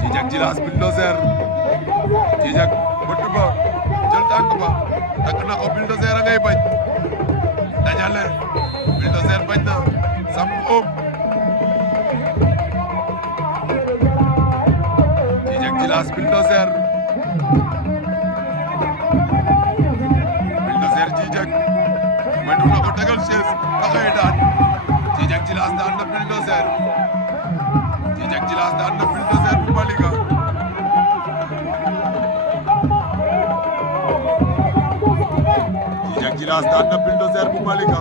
Jijak Jilas bulldozer Jijak bëtt ba jël tànk ba takk na ko bulldozer a ngay bañ dajale bulldozer bañ na samp oom Jijak Jilas bulldozer Jijak mënu na ko tegal chaise da koy daan Jijak Jilas daan na bulldozer Jijak Jilas daan na bulldozer bu Malika Jijak Jilas daan na bulldozer bu Malika